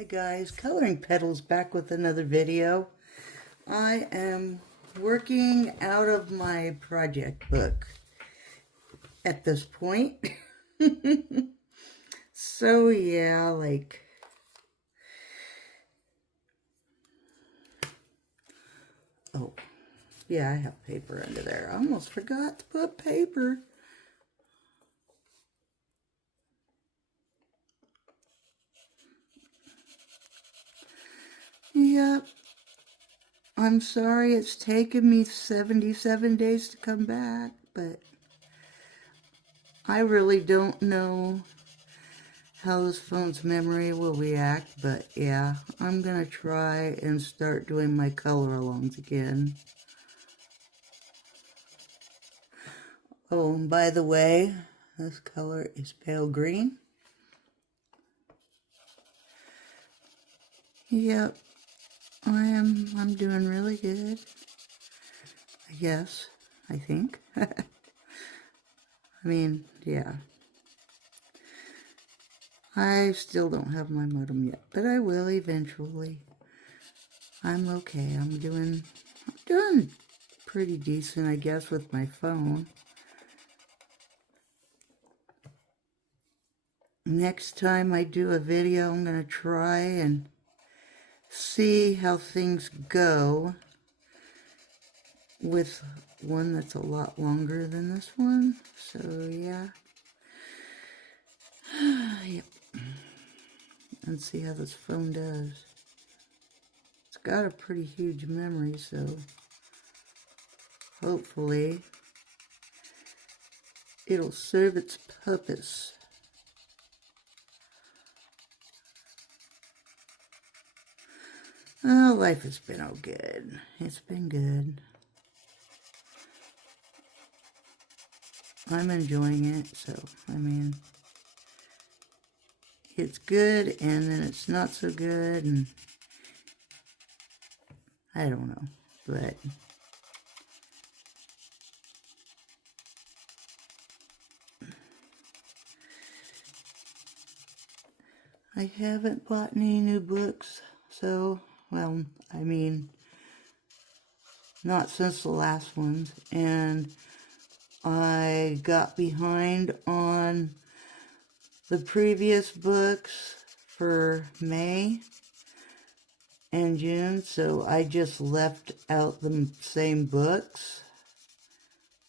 Hi guys, Coloring Petals back with another video. I am working out of my project book at this point. So yeah, oh yeah, I have paper under there. I almost forgot to put paper. Yep. I'm sorry it's taken me 77 days to come back, but I really don't know how this phone's memory will react, but yeah, I'm gonna try and start doing my color-alongs again. Oh, and by the way, this color is pale green. Yep, I'm doing really good. I guess, I think. I mean, yeah. I still don't have my modem yet, but I will eventually. I'm okay. I'm doing pretty decent, I guess, with my phone. Next time I do a video, I'm going to try and see how things go with one that's a lot longer than this one. So, yeah. Yep. And see how this phone does. It's got a pretty huge memory, so hopefully it'll serve its purpose. Oh, life has been all good. It's been good. I'm enjoying it, so, I mean, it's good, and then it's not so good, and I don't know, but I haven't bought any new books, so, well, I mean, not since the last ones, and I got behind on the previous books for May and June, so I just left out the same books.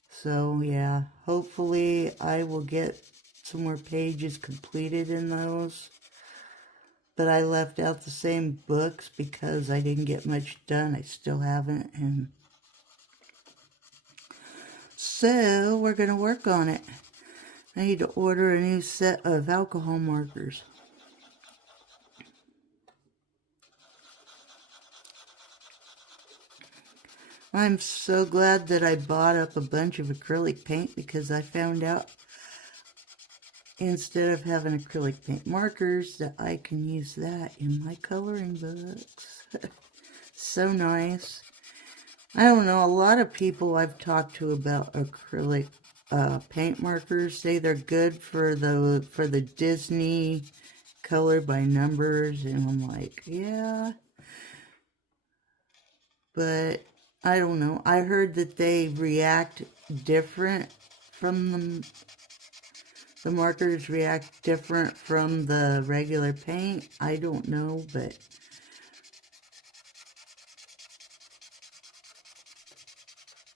So yeah, hopefully I will get some more pages completed in those. But I left out the same books because I didn't get much done. I still haven't, and so we're going to work on it. I need to order a new set of alcohol markers. I'm so glad that I bought up a bunch of acrylic paint, because I found out instead of having acrylic paint markers that I can use that in my coloring books. So nice. I don't know, a lot of people I've talked to about acrylic paint markers say they're good for the Disney color by numbers, and I'm like, yeah, but I don't know. I heard that they react different from the markers react different from the regular paint. I don't know, but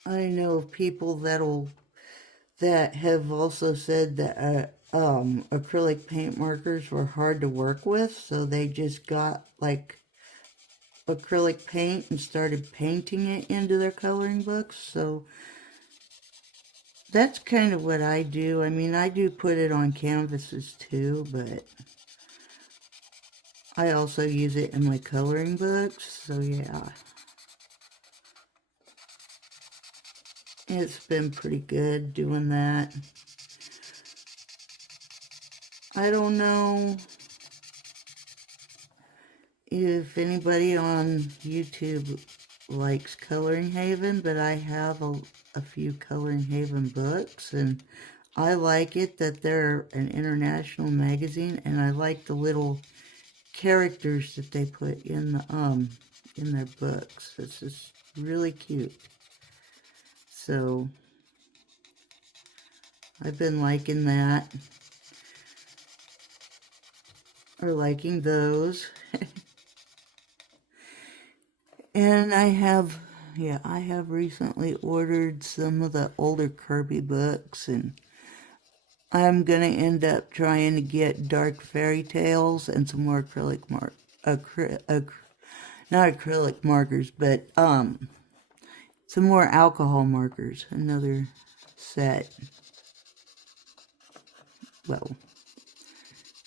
I know of people that have also said that acrylic paint markers were hard to work with, so they just got like acrylic paint and started painting it into their coloring books. So that's kind of what I do. I mean, I do put it on canvases too, but I also use it in my coloring books. So yeah, it's been pretty good doing that. I don't know if anybody on YouTube likes Coloring Haven, but I have a few Coloring Haven books, and I like it that they're an international magazine, and I like the little characters that they put in their books. It's just really cute. So I've been liking that, or liking those. And I have recently ordered some of the older Kirby books, and I'm gonna end up trying to get dark fairy tales and some more not acrylic markers, but some more alcohol markers. Another set. Well,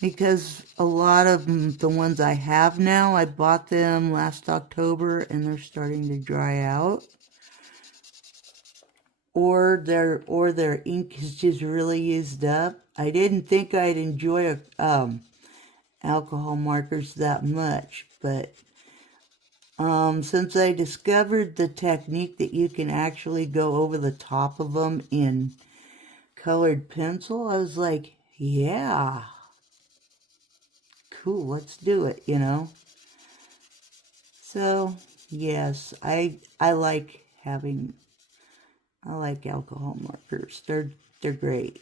because a lot of the ones I have now, I bought them last October and they're starting to dry out. Or their ink is just really used up. I didn't think I'd enjoy alcohol markers that much, but since I discovered the technique that you can actually go over the top of them in colored pencil, I was like, yeah, cool, let's do it, you know. So yes, I like alcohol markers. They're great.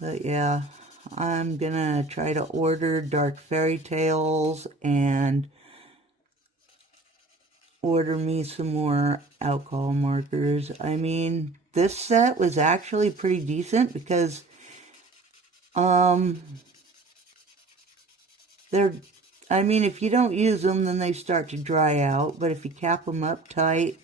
But yeah, I'm gonna try to order dark fairy tales and order me some more alcohol markers. I mean, this set was actually pretty decent because if you don't use them, then they start to dry out. But if you cap them up tight,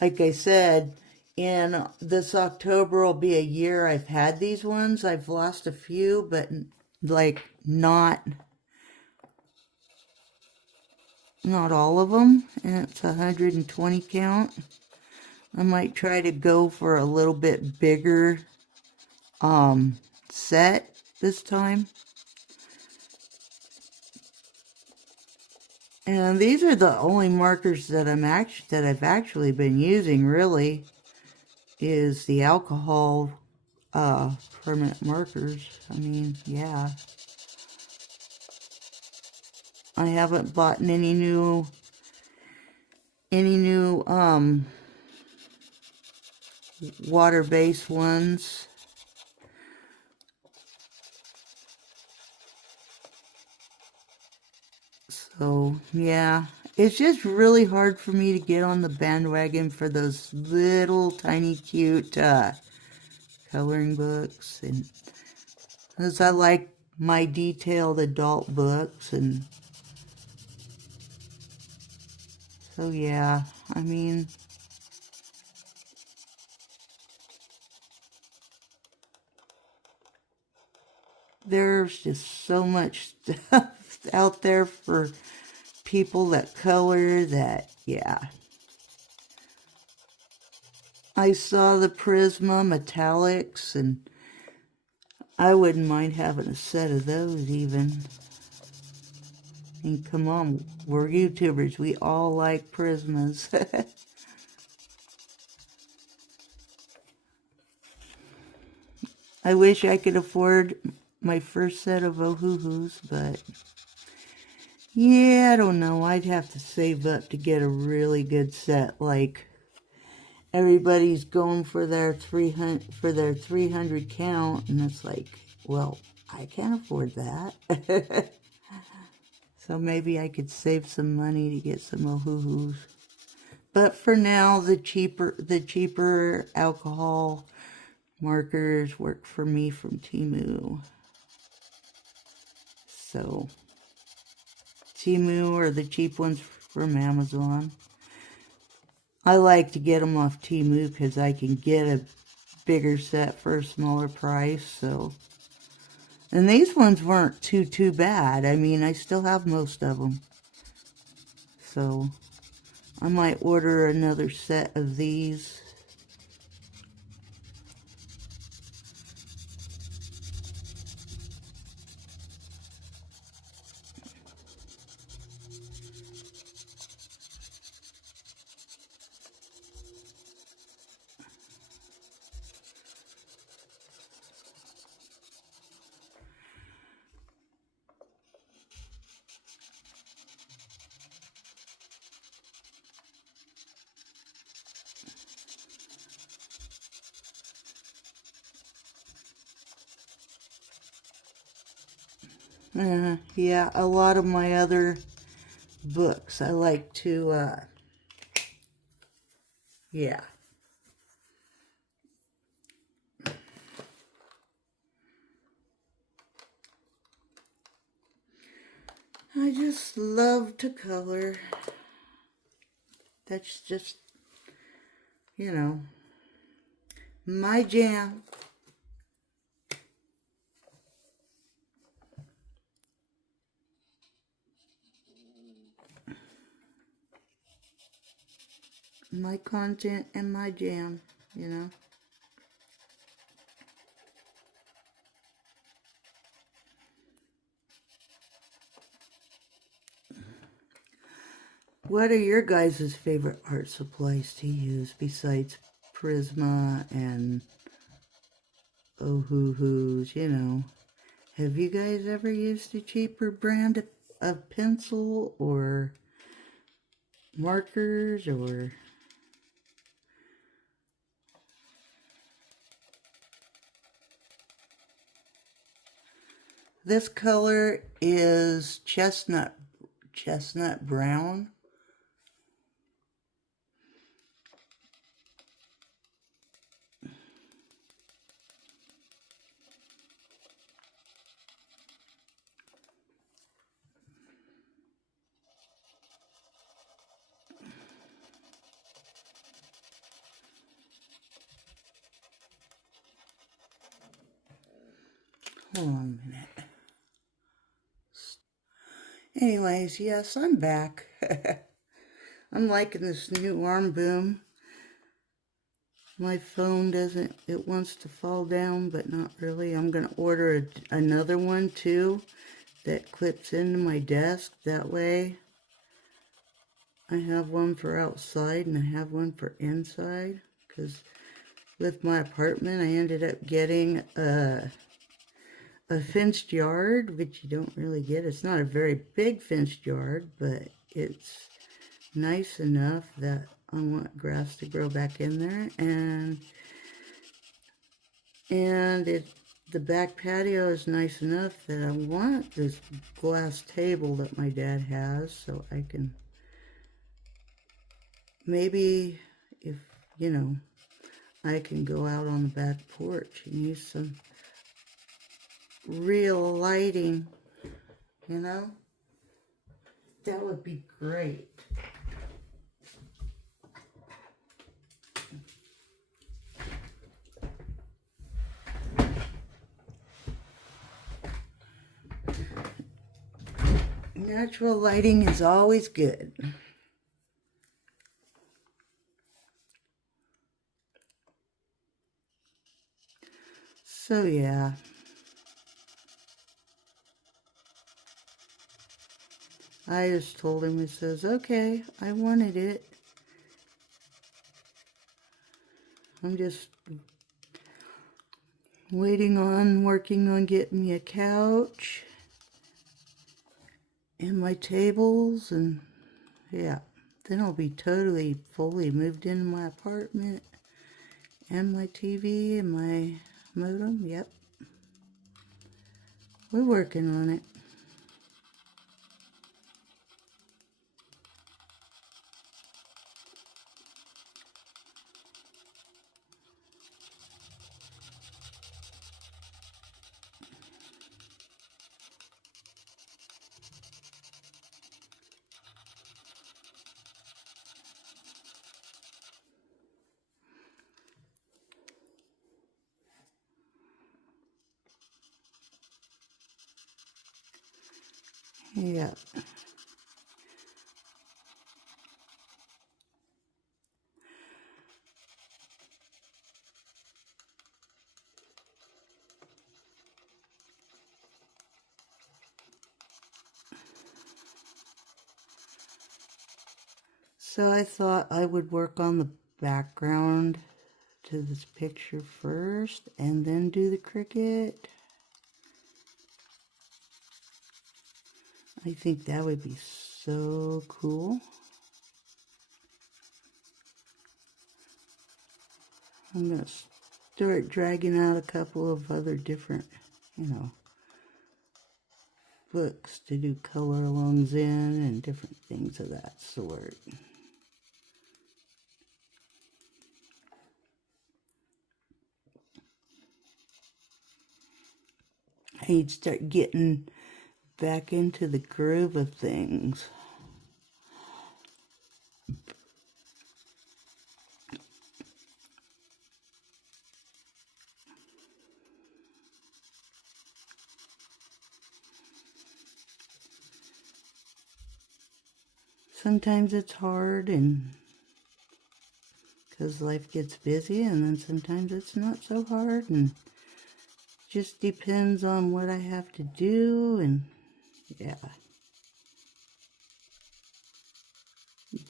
like I said, in this October will be a year I've had these ones. I've lost a few, but like not all of them. And it's 120 count. I might try to go for a little bit bigger set this time. And these are the only markers that I've actually been using, really, is the alcohol permanent markers. I mean, yeah. I haven't bought any new water-based ones. So, yeah, it's just really hard for me to get on the bandwagon for those little tiny cute coloring books, and because I like my detailed adult books, and so yeah, I mean, there's just so much stuff out there for people that color that, yeah. I saw the Prisma metallics, and I wouldn't mind having a set of those even. I mean, come on, we're YouTubers. We all like Prismas. I wish I could afford my first set of Ohuhus, but yeah, I don't know. I'd have to save up to get a really good set. Like everybody's going for their 300 count, and it's like, well, I can't afford that. So maybe I could save some money to get some Ohuhus. But for now, the cheaper alcohol markers work for me from Temu. So Temu or the cheap ones from Amazon. I like to get them off Temu because I can get a bigger set for a smaller price. So, and these ones weren't too bad. I mean, I still have most of them. So I might order another set of these. Yeah, a lot of my other books I like to, yeah. I just love to color. That's just, you know, my jam. My content and my jam, you know. What are your guys' favorite art supplies to use besides Prisma and Oh-Hoo-Hoos, you know? Have you guys ever used a cheaper brand of pencil or markers or... This color is chestnut brown. Hold on a minute. Anyways, yes, I'm back. I'm liking this new arm boom. My phone doesn't, it wants to fall down, but not really. I'm going to order another one too that clips into my desk. That way I have one for outside and I have one for inside. Because with my apartment, I ended up getting a fenced yard, which you don't really get. It's not a very big fenced yard, but it's nice enough that I want grass to grow back in there, and the back patio is nice enough that I want this glass table that my dad has, so I can maybe, if you know, I can go out on the back porch and use some real lighting, you know. That would be great. Natural lighting is always good. So yeah. I just told him, it says, okay, I wanted it. I'm just working on getting me a couch and my tables, and yeah, then I'll be totally fully moved into my apartment and my TV and my modem. Yep, we're working on it. Yeah. So I thought I would work on the background to this picture first and then do the cricket. I think that would be so cool. I'm going to start dragging out a couple of other different, you know, books to do color-alongs in and different things of that sort. I need to start getting back into the groove of things. Sometimes it's hard and because life gets busy, and then sometimes it's not so hard, and just depends on what I have to do, and yeah.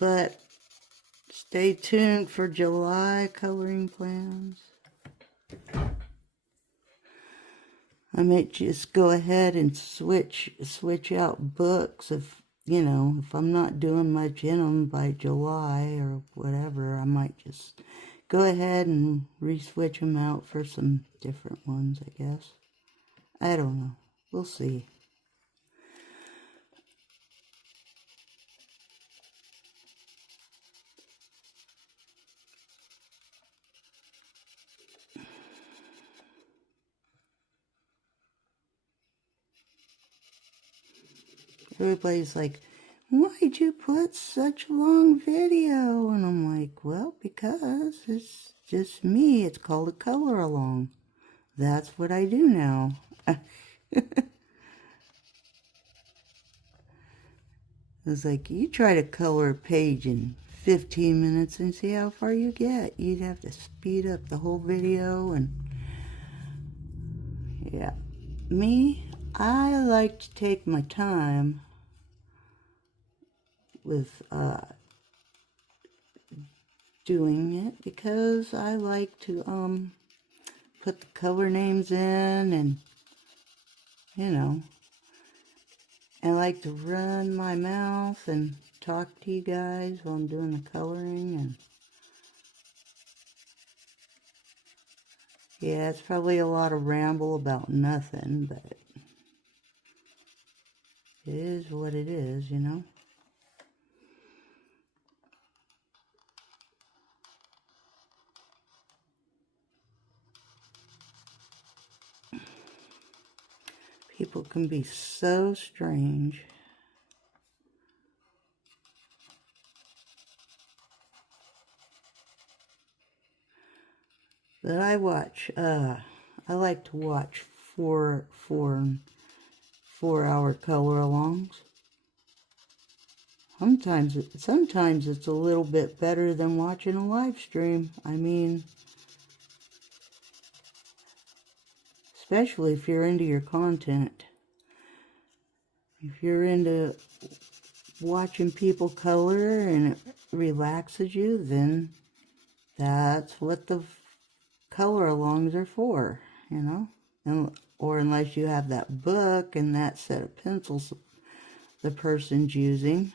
But stay tuned for July coloring plans. I might just go ahead and switch out books if, you know, if I'm not doing much in them by July or whatever. I might just go ahead and re-switch them out for some different ones, I guess. I don't know. We'll see. Everybody's like, why'd you put such a long video? And I'm like, well, because it's just me. It's called a color along. That's what I do now. It's like, you try to color a page in 15 minutes and see how far you get. You'd have to speed up the whole video, and yeah. Me, I like to take my time with doing it because I like to put the color names in, and you know, I like to run my mouth and talk to you guys while I'm doing the coloring. And yeah, it's probably a lot of ramble about nothing, but it is what it is, you know. People can be so strange. But I like to watch four-hour color-alongs. Sometimes it's a little bit better than watching a live stream. I mean, especially if you're into your content. If you're into watching people color and it relaxes you, then that's what the color-alongs are for, you know? Or unless you have that book and that set of pencils the person's using.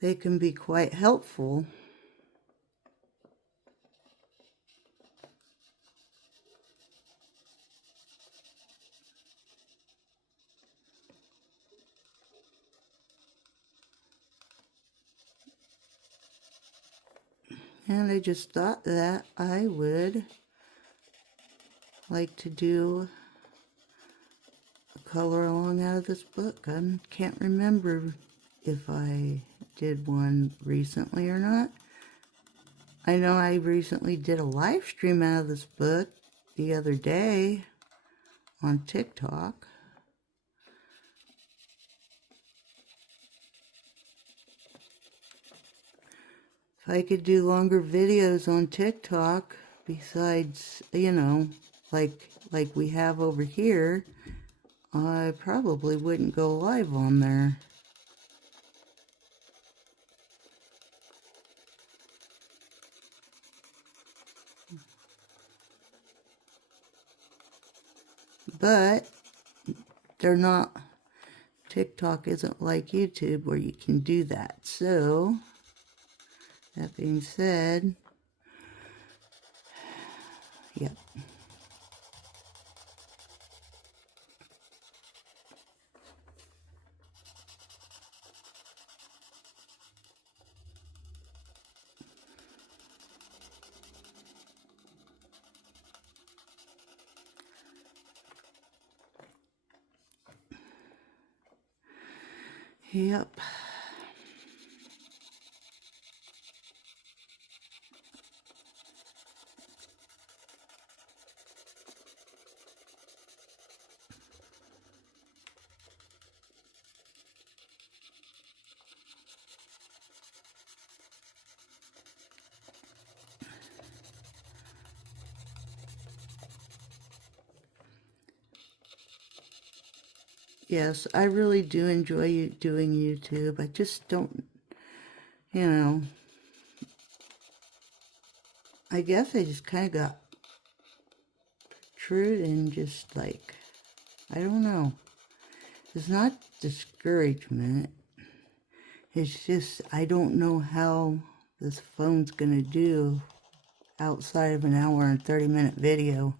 They can be quite helpful. And I just thought that I would like to do a color along out of this book. I can't remember if I did one recently or not. I know I recently did a live stream out of this book the other day on TikTok. If I could do longer videos on TikTok besides, you know, like we have over here, I probably wouldn't go live on there. But they're not, TikTok isn't like YouTube where you can do that. So, that being said, yep. Yep. Yes, I really do enjoy doing YouTube. I just don't, you know, I guess I just kind of got true and just like, I don't know. It's not discouragement. It's just, I don't know how this phone's gonna do outside of an hour and 30-minute video.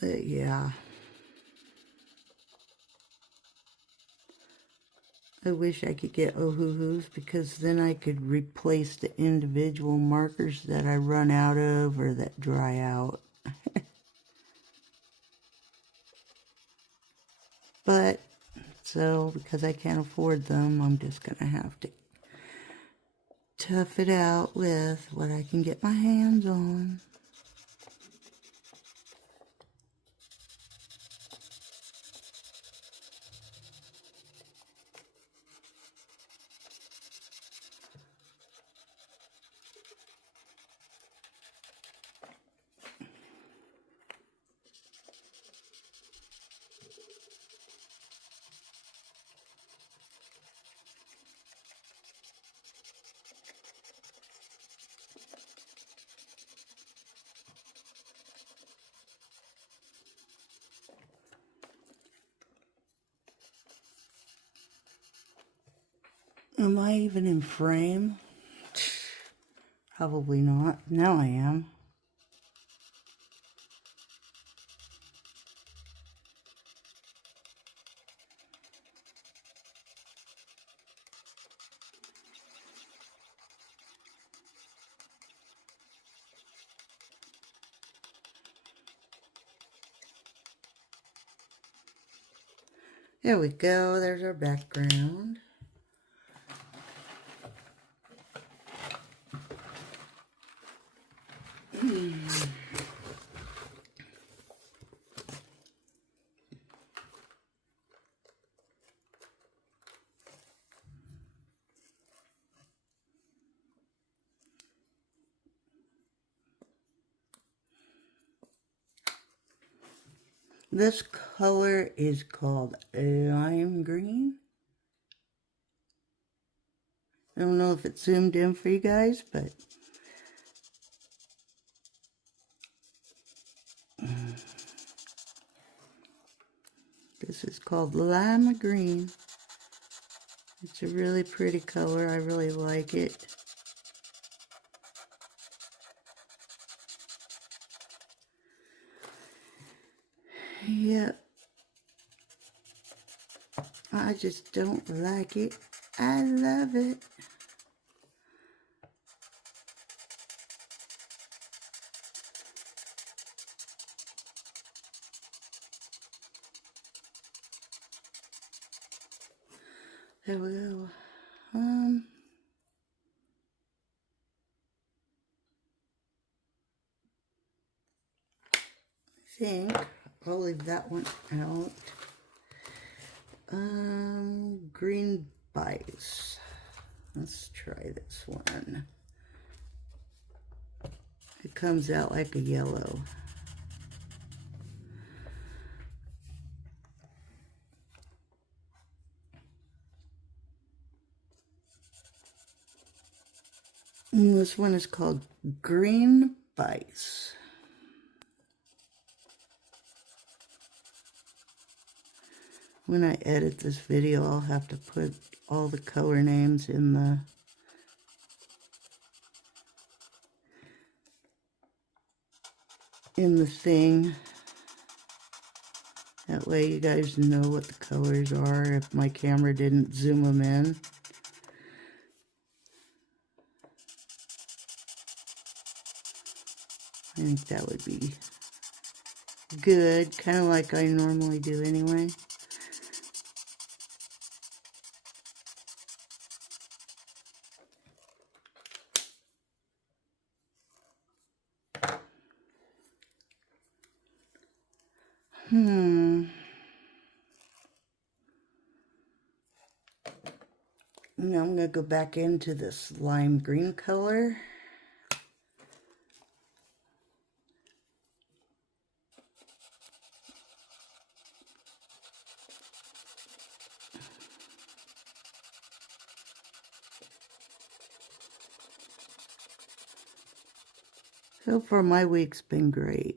But yeah. I wish I could get Ohuhus because then I could replace the individual markers that I run out of or that dry out. But, so, because I can't afford them, I'm just going to have to tough it out with what I can get my hands on. Am I even in frame? Probably not. Now I am. There we go. There's our background. This color is called lime green. I don't know if it's zoomed in for you guys, but this is called lime green. It's a really pretty color. I really like it. Yep. I just don't like it. I love it. There we go. I think I'll leave that one out. Green Bice. Let's try this one. It comes out like a yellow. And this one is called Green Vice. When I edit this video, I'll have to put all the color names in the thing. That way you guys know what the colors are if my camera didn't zoom them in. I think that would be good, kind of like I normally do anyway. Now I'm going to go back into this lime green color. So far my week's been great.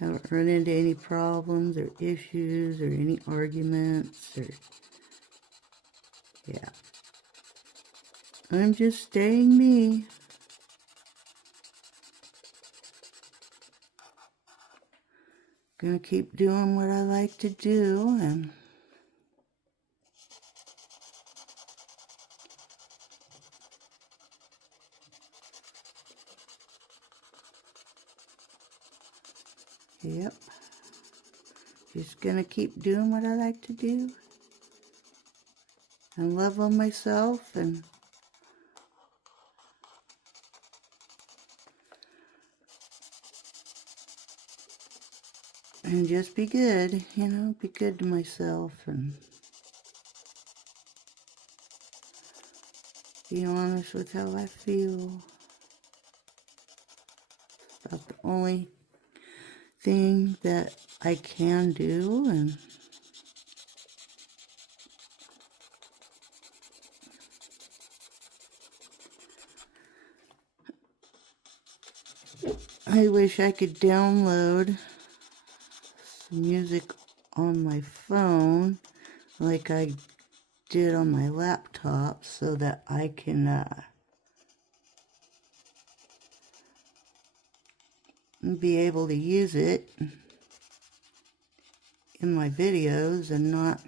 Haven't run into any problems or issues or any arguments or, yeah. I'm just staying me. Gonna keep doing what I like to do, and yep. Just gonna keep doing what I like to do and love on myself and just be good, you know, be good to myself and be honest with how I feel. It's about the only thing that I can do, and I wish I could download some music on my phone like I did on my laptop so that I can be able to use it in my videos and not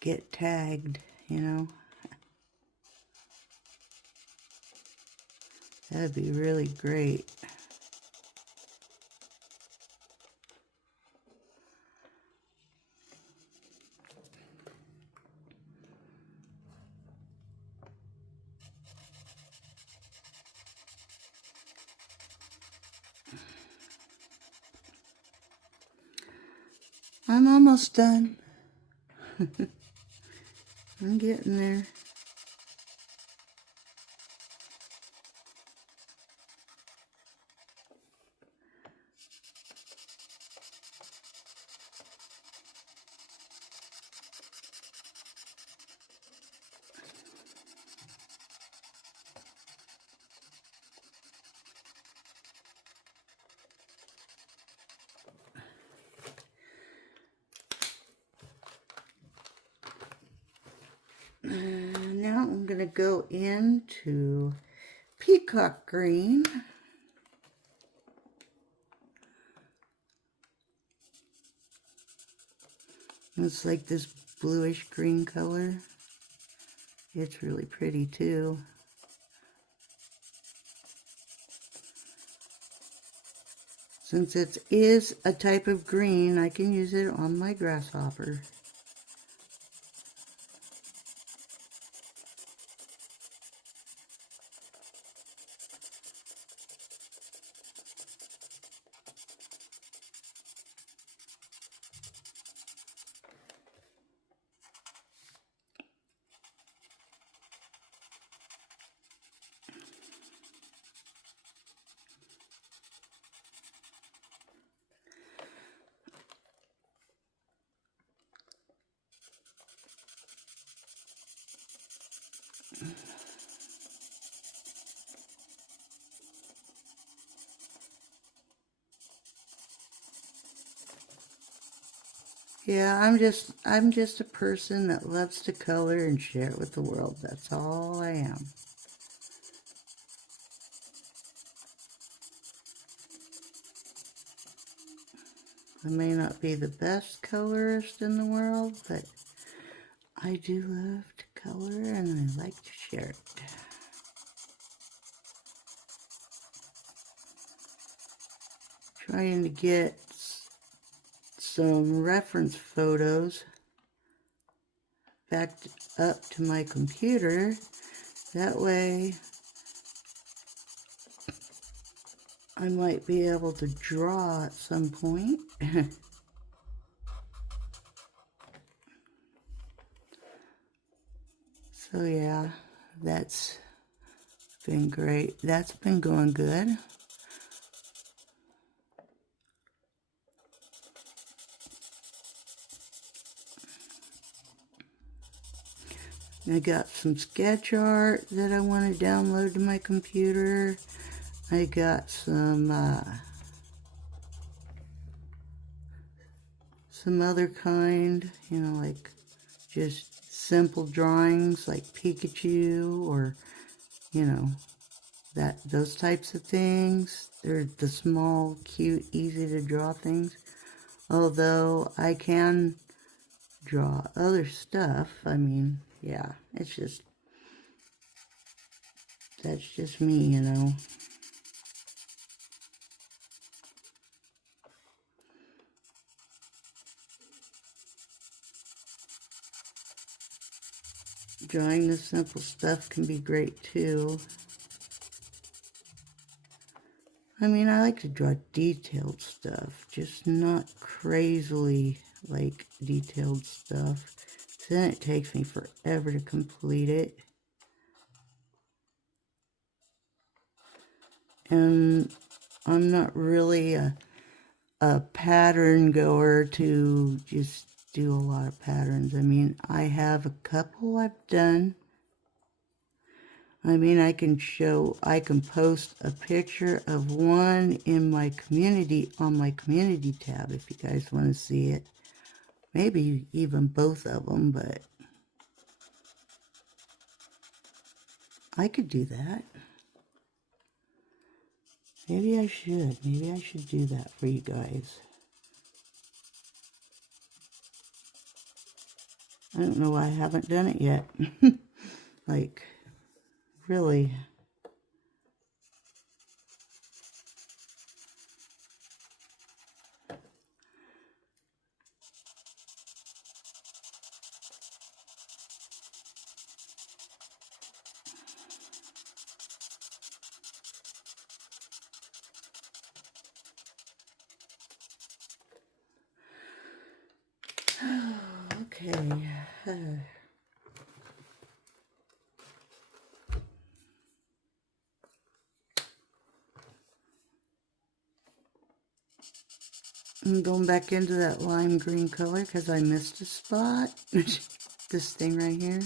get tagged, you know. That'd be really great. I'm almost done. I'm getting there. Now I'm going to go into peacock green. It's like this bluish green color. It's really pretty too. Since it is a type of green, I can use it on my grasshopper. Yeah, I'm just a person that loves to color and share it with the world. That's all I am. I may not be the best colorist in the world, but I do love to color and I like to share it. Trying to get some reference photos backed up to my computer. That way I might be able to draw at some point. So yeah, that's been great. That's been going good. I got some sketch art that I want to download to my computer. I got some other kind, you know, like just simple drawings like Pikachu or, you know, those types of things. They're the small, cute, easy to draw things. Although I can draw other stuff. I mean, yeah, that's just me, you know. Drawing the simple stuff can be great too. I mean, I like to draw detailed stuff, just not crazily like detailed stuff. Then it takes me forever to complete it. And I'm not really a pattern goer to just do a lot of patterns. I mean, I have a couple I've done. I mean, I can post a picture of one in my community, on my community tab, if you guys want to see it. Maybe even both of them, but I could do that. Maybe I should. Maybe I should do that for you guys. I don't know why I haven't done it yet. Like, really. Okay. I'm going back into that lime green color because I missed a spot. This thing right here.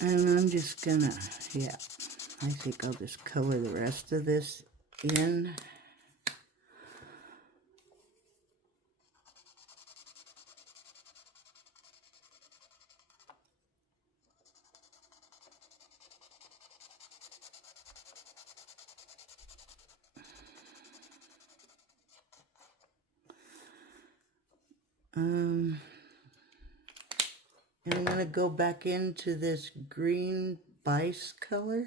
And I'm just gonna, yeah, I think I'll just color the rest of this in. And I'm gonna go back into this green bise color.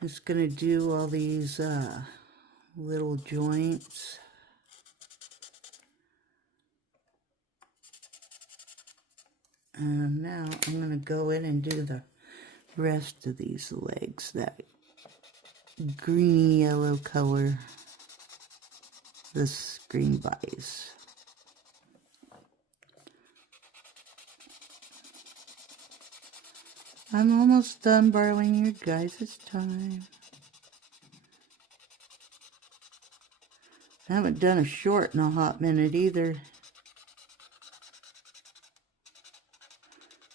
I'm just gonna do all these little joints. And now I'm gonna go in and do the rest of these legs, that greeny yellow color, this green vise. I'm almost done borrowing your guys' time. I haven't done a short in a hot minute either.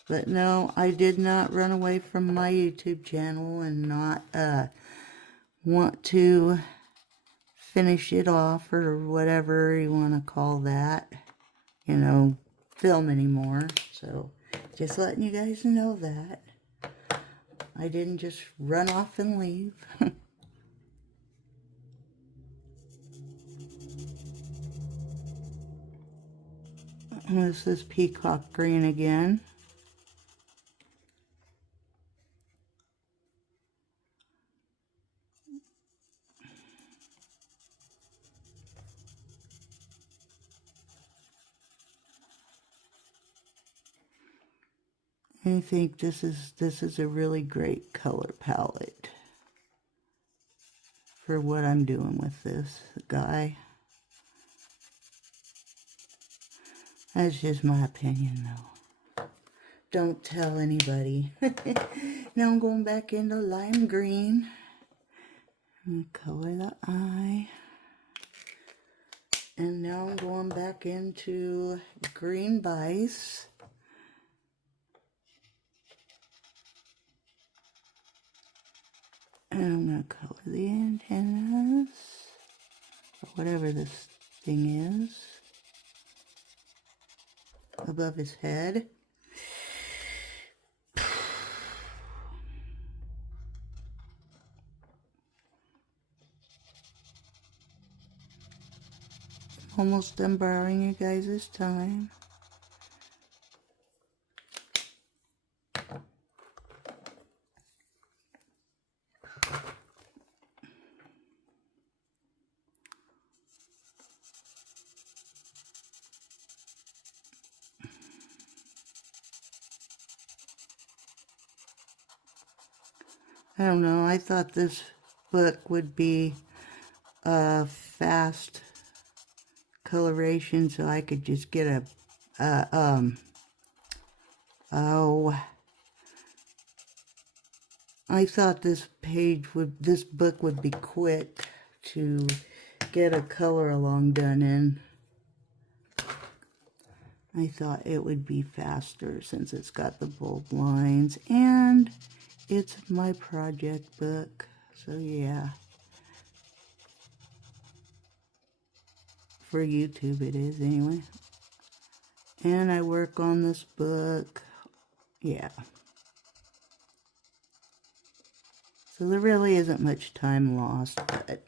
But no, I did not run away from my YouTube channel and not want to finish it off or whatever you want to call that. You know, film anymore. So, just letting you guys know that. I didn't just run off and leave. This is peacock green again. I think this is a really great color palette for what I'm doing with this guy. That's just my opinion, though. Don't tell anybody. Now I'm going back into lime green. I'm going to color the eye. And now I'm going back into green vise. And I'm going to color the antennas, or whatever this thing is, above his head. Almost done borrowing you guys' time. I don't know, I thought this book would be a fast coloration so I could just get I thought this book would be quick to get a color along done in. I thought it would be faster since it's got the bold lines and it's my project book, so yeah. For YouTube it is anyway. And I work on this book, yeah. So there really isn't much time lost, but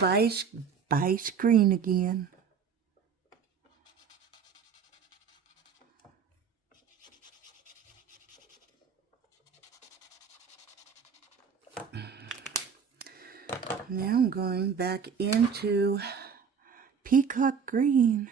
buy screen again. Now I'm going back into peacock green.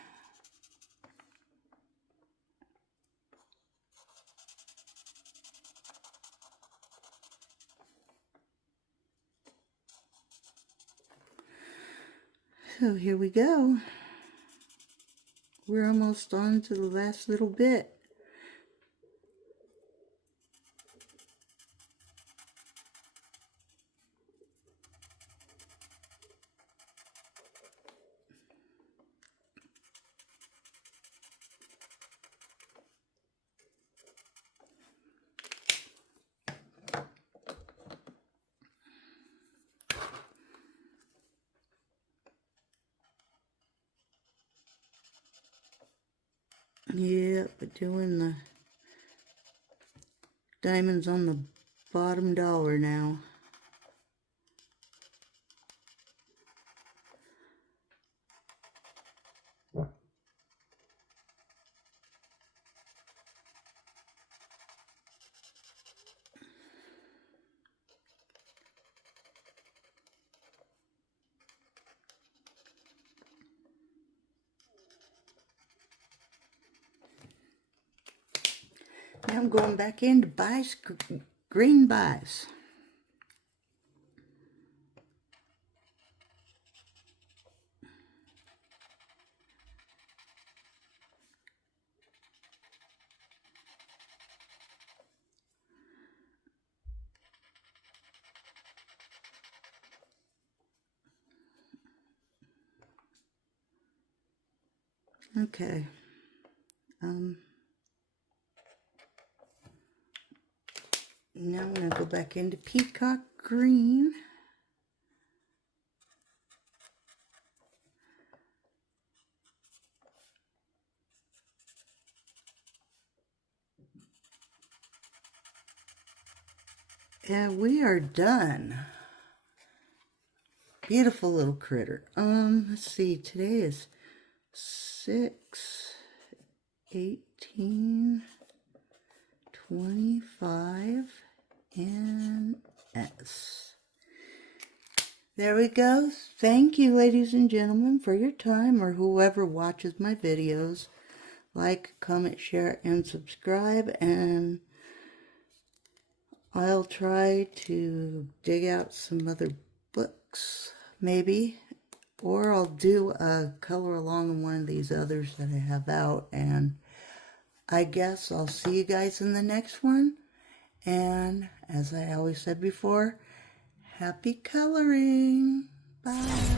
So here we go. We're almost on to the last little bit. Yep, but doing the diamonds on the bottom dollar now. Now I'm going back in to buy green buys. Okay. Now I'm going to go back into peacock green. And we are done. Beautiful little critter. Let's see, today is 6/18/25 and S. There we go. Thank you, ladies and gentlemen, for your time, or whoever watches my videos. Like, comment, share, and subscribe, and I'll try to dig out some other books, maybe, or I'll do a color along in one of these others that I have out, and I guess I'll see you guys in the next one. And as I always said before, happy coloring. Bye.